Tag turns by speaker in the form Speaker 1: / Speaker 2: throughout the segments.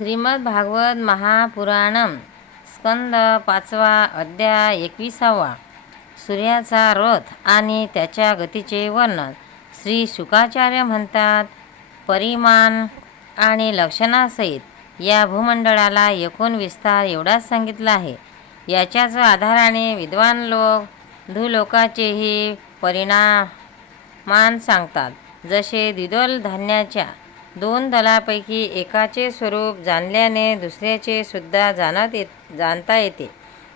Speaker 1: श्रीमद भागवत महापुराणम स्कंद पाचवा अध्याय एकविसावा. सूर्याचा रथ आणि त्याच्या गतीचे वर्णन श्री शुकाचार्य म्हणतात. परिमाण आणि लक्षणासहित या भूमंडळाला एकूण विस्तार एवढाच सांगितला आहे. याच्याच आधाराने विद्वान लोक धुलोकाचेही परिणामान सांगतात. जसे द्विदल धान्याच्या दोन दलापैकी एकाचे स्वरूप जाणल्याने दुसऱ्याचे सुद्धा जाणत येत जाणता येते.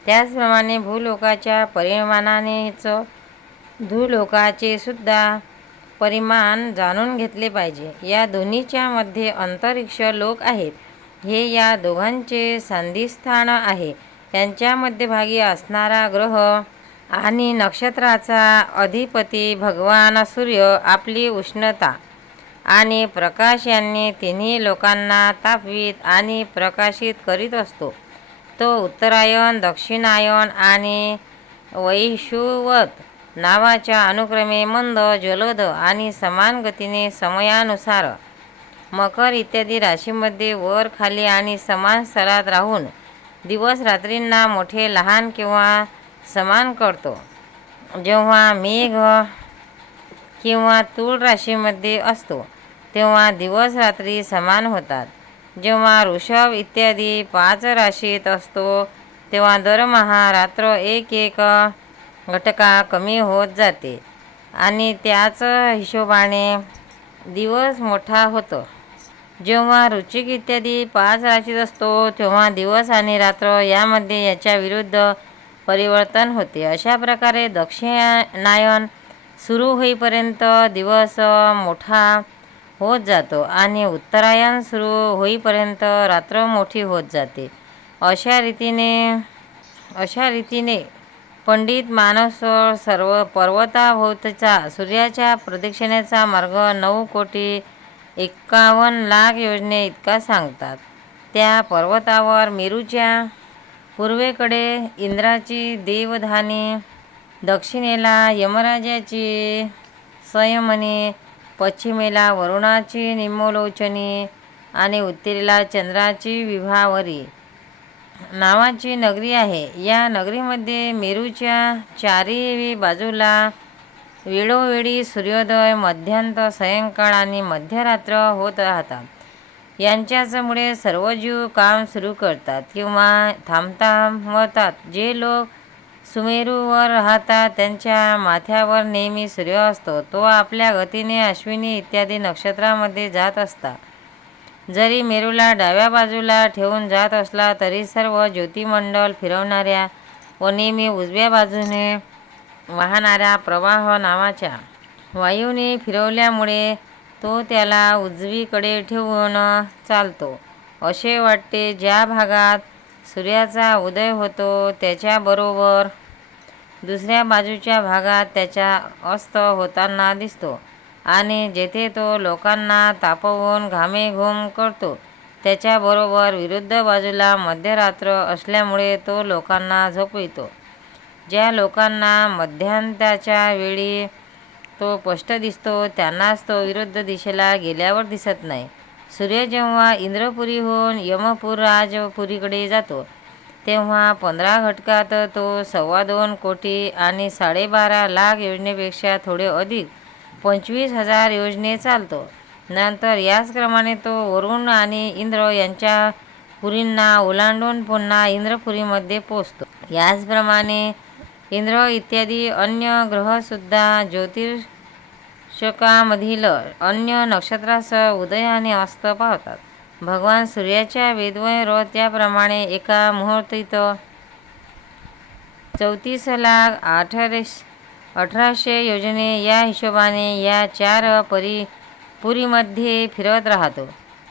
Speaker 1: त्याचप्रमाणे भूलोकाच्या परिमाणानेच धूलोकाचे सुद्धा परिमाण जाणून घेतले पाहिजे. या दोन्हीच्या मध्ये अंतरिक्ष लोक आहेत. हे या दोघांचे संधिस्थान आहे. त्यांच्या मध्यभागी असणारा ग्रह आणि नक्षत्राचा अधिपती भगवान सूर्य आपली उष्णता. आणि प्रकाश यांनी तिन्ही लोकांना तापवीत आणि प्रकाशित करीत असतो. तो उत्तरायण दक्षिणायन आणि वैशुवत नावाच्या अनुक्रमे मंद जलोद आणि समान गतीने समयानुसार मकर इत्यादी राशीमध्ये वर खाली आणि समान स्तरात राहून दिवस रात्रींना मोठे लहान किंवा समान करतो. जेव्हा मेघ किंवा तूळ राशीमध्ये असतो तेव्हा दिवस रात्री समान होतात. जेव्हा ऋषभ इत्यादी पाच राशीत असतो तेव्हा दरमहा रात्र एक एक घटका कमी होत जाते आणि त्याच हिशोबाने दिवस मोठा होतो. जेव्हा रुचिक इत्यादी पाच राशीत असतो तेव्हा दिवस आणि रात्र यामध्ये याच्या विरुद्ध परिवर्तन होते. अशा प्रकारे दक्षिणायन सुरू होईपर्यंत दिवस मोठा होत जातो आणि उत्तरायण सुरू होईपर्यंत रात्र मोठी होत जाते. अशा रीतीने अशा रीतीने पंडित मानस सर्व पर्वताभोवतचा सूर्याच्या प्रदक्षिणेचा मार्ग नऊ कोटी एक्कावन्न लाख योजने इतका सांगतात. त्या पर्वतावर मेरूच्या पूर्वेकडे इंद्राची देवधानी दक्षिणेला यमराजाची संयमनी पश्चिमेला वरुणाची निमोलोचनी आणि उत्तरेला चंद्राची विभावरी. नावाची नगरी आहे. या नगरीमध्ये मेरूच्या चारही बाजूला वेळोवेळी सूर्योदय मध्यांत सायंकाळ आणि मध्यरात्र होत राहतात. यांच्याचमुळे सर्व जीव काम सुरू करतात किंवा थांबतांबतात. जे लोक सुमेरूवर राहतात त्यांच्या माथ्यावर नेहमी सूर्य असतो. तो आपल्या गतीने अश्विनी इत्यादी नक्षत्रामध्ये जात असता. जरी मेरूला डाव्या बाजूला ठेवून जात असला तरी सर्व ज्योतिमंडल फिरवणाऱ्या व नेहमी उजव्या बाजूने वाहणाऱ्या प्रवाह नावाच्या वायूने फिरवल्यामुळे तो त्याला उजवीकडे ठेवून चालतो. असे वाटते ज्या भागात सूर्याचा उदय होतो त्याच्याबरोबर दुसऱ्या बाजूच्या भागात त्याचा अस्त होताना दिसतो. आणि जेथे तो लोकांना तापवून घामेघूम करतो त्याच्याबरोबर विरुद्ध बाजूला मध्यरात्र असल्यामुळे तो लोकांना झोपवितो. ज्या लोकांना मध्यांताच्या वेळी तो स्पष्ट दिसतो त्यांनाच तो विरुद्ध दिशेला गेल्यावर दिसत नाही. सूर्य जेव्हा इंद्रपुरीहून यमपूर राजपुरीकडे जातो तेव्हा पंधरा घटकात तो सव्वा दोन कोटी आणि साडेबारा लाख योजनेपेक्षा थोडे अधिक पंचवीस हजार योजने चालतो. नंतर याच क्रमाने तो वरुण आणि इंद्र यांच्या पुरींना ओलांडून पुन्हा इंद्रपुरीमध्ये पोचतो. याचप्रमाणे इंद्र इत्यादी अन्य ग्रहसुद्धा शकामधील अन्य नक्षत्रासह उदय आणि अस्त पावतात भगवान सूर्याच्या वेदवय रथ त्याप्रमाणे एका मुहूर्तीत चौतीस लाख अठरे अठराशे योजने या हिशोबाने या चार परी पुरीमध्ये फिरत राहतो.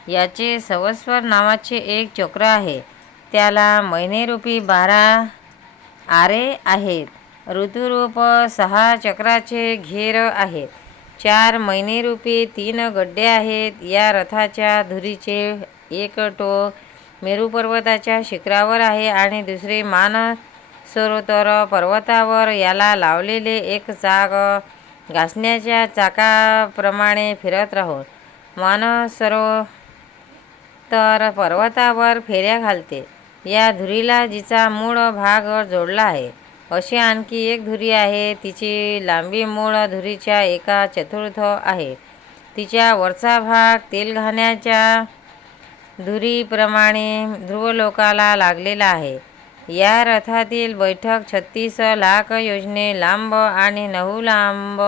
Speaker 1: याचे सवस्वर नावाचे एक चक्र आहे. त्याला महिनेरूपी बारा आरे आहेत. ऋतुरूप सहा चक्राचे घेर आहेत. चार महिनेरूपी तीन गड्डे आहेत. या रथाच्या धुरीचे एक टोक मेरू पर्वताच्या शिखरावर आहे आणि दुसरे मानसरोतर पर्वतावर याला लावलेले एक चाक घासण्याच्या चाकाप्रमाणे फिरत राहून मानसरो तर पर्वतावर फेऱ्या घालते. या धुरीला जिचा मूळ भाग जोडला आहे. अशी आणखी एक धुरी आहे. तिची लांबी मूळ धुरीच्या एका चतुर्थ आहे. तिच्या वरचा भाग तेलघाण्याच्या धुरीप्रमाणे ध्रुवलोकाला लागलेला आहे. या रथातील बैठक छत्तीस लाख योजने लांब आणि नऊ लांब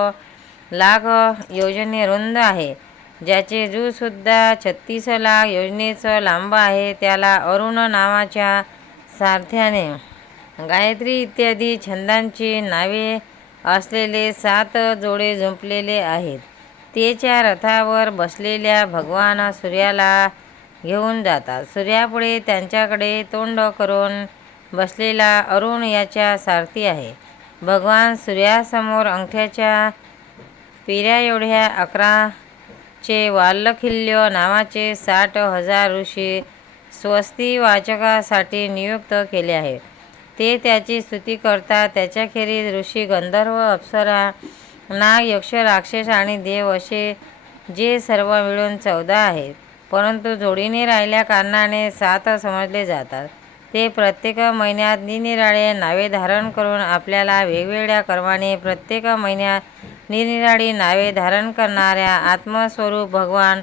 Speaker 1: लाख योजने रुंद आहे. ज्याचे जूसुद्धा छत्तीस लाख योजनेचं लांब आहे. त्याला अरुण नावाच्या सारथ्याने गायत्री इत्यादी छंदांची नावे असलेले सात जोडे जुंपलेले आहेत. तेच्या रथावर बसलेल्या भगवान सूर्याला घेऊन जातात. सूर्यापुढे त्यांच्याकडे तोंड करून बसलेला अरुण याच्या सारथी आहे. भगवान सूर्यासमोर अंगठ्याच्या पिऱ्या एवढ्या अकराचे वाल्लखिल्य नावाचे साठ हजार ऋषी स्वस्ती वाचकासाठी नियुक्त केले आहे ते त्याची स्तुती करतात. त्याच्याखेरीज ऋषी गंधर्व अप्सरा नाग यक्ष राक्षस आणि देव असे जे सर्व मिळून चौदा आहेत. परंतु जोडीने राहिल्या कारणाने सात समजले जातात. ते प्रत्येक महिन्यात निरनिराळे नावे धारण करून आपल्याला वेगवेगळ्या कर्माने प्रत्येक महिन्यात निरनिराळी नावे धारण करणाऱ्या आत्मस्वरूप भगवान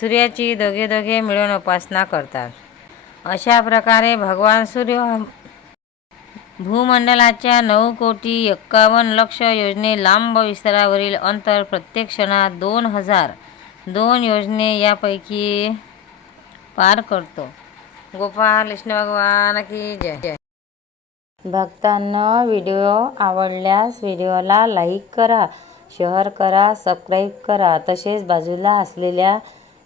Speaker 1: सूर्याची दोघे दोघे मिळून उपासना करतात. अशा प्रकारे भगवान सूर्य भूमंडलाच्या नऊ कोटी एक्कावन्न लक्ष योजने लांब विस्तारावरील अंतर प्रत्येक क्षणात दोन हजार दोन योजने यापैकी पार करतो. गोपाल कृष्ण भगवान की जय. भक्तांना व्हिडिओ आवडल्यास व्हिडिओला लाईक करा शेअर करा सबस्क्राईब करा. तसेच बाजूला असलेल्या